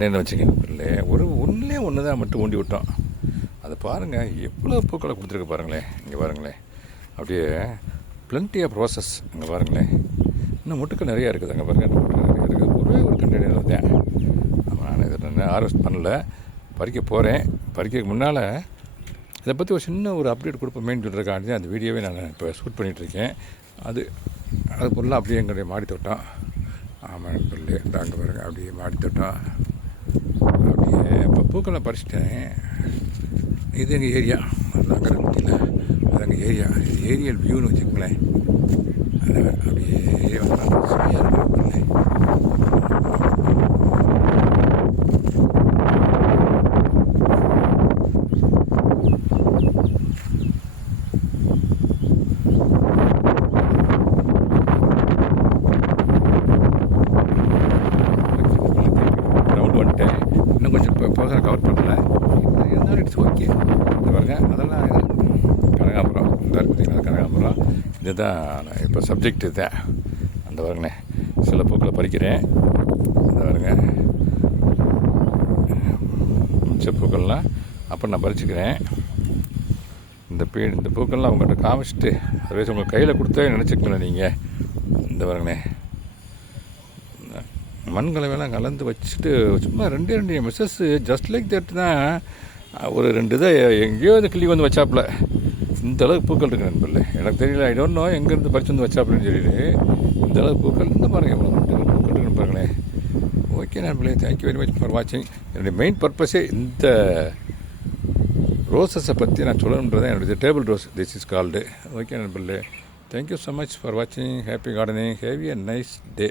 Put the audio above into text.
Container வச்சுங்க இல்லை ஒன்றே ஒன்று தான் மட்டும் ஊண்டி விட்டோம். அதை பாருங்கள் எவ்வளோ பூக்களை கொடுத்துருக்கு பாருங்களேன். இங்கே பாருங்களேன், அப்படியே பிளண்டி ஆஃப் ரோசஸ். இங்கே பாருங்களேன், இன்னும் முட்டுக்கள் நிறையா இருக்குது. அங்கே பாருங்கள், முட்டுக்கள் நிறையா இருக்குது. ஒரே ஒரு கண்டெய்னர் தான். நான் இதை ஹார்வெஸ்ட் பண்ணல, பறிக்க போகிறேன். பறிக்கிறதுக்கு முன்னால் இதை பற்றி ஒரு சின்ன ஒரு அப்டேட் கொடுப்போமேன்னு சொல்லியிருக்காண்டி அந்த வீடியோவே நான் இப்போ ஷூட் பண்ணிகிட்ருக்கேன். அது ஃபுல்லாக அப்படியே எங்களுடைய மாடி தோட்டம். ஆமாம் சொல்லு, அங்கே பாருங்கள், அப்படியே மாடி தோட்டம். அப்படியே இப்போ பூக்களை பறிச்சிட்டேன். இது எங்கள் ஏரியா, அது அங்கே இருக்குல்ல, அது எங்கள் ஏரியா. இது ஏரியல் வியூன்னு வச்சுக்கோங்களேன். அதை அப்படியே சுமையாக இருக்கிறேன். இன்னும் கொஞ்சம் இப்போ கவர் பண்ணல, இருந்தாலும் இட்ஸ் ஓகே. இந்த பாருங்க, அதெல்லாம் கனகாம்பரம் இந்த இருக்குதுங்களா, கனகாம்பரம். இதுதான் இப்போ சப்ஜெக்ட். இதுதான் அந்த பாருங்கண்ணே, சில பூக்களை பறிக்கிறேன். இந்த பாருங்க, மிச்ச பூக்கள்லாம் அப்போ நான் பறிச்சுக்கிறேன். இந்த பூக்கள்லாம் அவங்கள்ட்ட காமிச்சிட்டு அதே உங்கள் கையில் கொடுத்தா நினச்சிக்கணும் நீங்கள். இந்த பாருங்கண்ணே, மண் கலவையெல்லாம் கலந்து வச்சுட்டு சும்மா ரெண்டு மிஸ்ஸஸ் ஜஸ்ட் லைக் தட் தான். ஒரு 2 இதை எங்கேயோ இந்த கிளி வந்து வச்சாப்புல. இந்த அளவுக்கு பூக்கள் இருக்கு நண்பர்களே. எனக்கு தெரியல, ஐ டோன்ட் நோ எங்கேருந்து பறிச்சு வந்து வச்சாப்புலன்னு சொல்லிட்டு. இந்த அளவுக்கு பூக்கள், இந்த பாருங்கள் எவ்வளோ பூக்கள் இருக்குன்னு பாருங்களேன். ஓகே நண்பர்களே, தேங்க்யூ வெரி மச் ஃபார் வாட்சிங். என்னுடைய மெயின் பர்பஸே இந்த ரோசஸை பற்றி நான் சொல்லணுன்றதான் என்னுடைய table rose this is called. Okay நண்பர்களே, தேங்க்யூ ஸோ மச் ஃபார் வாட்சிங். Happy gardening. Have a nice day.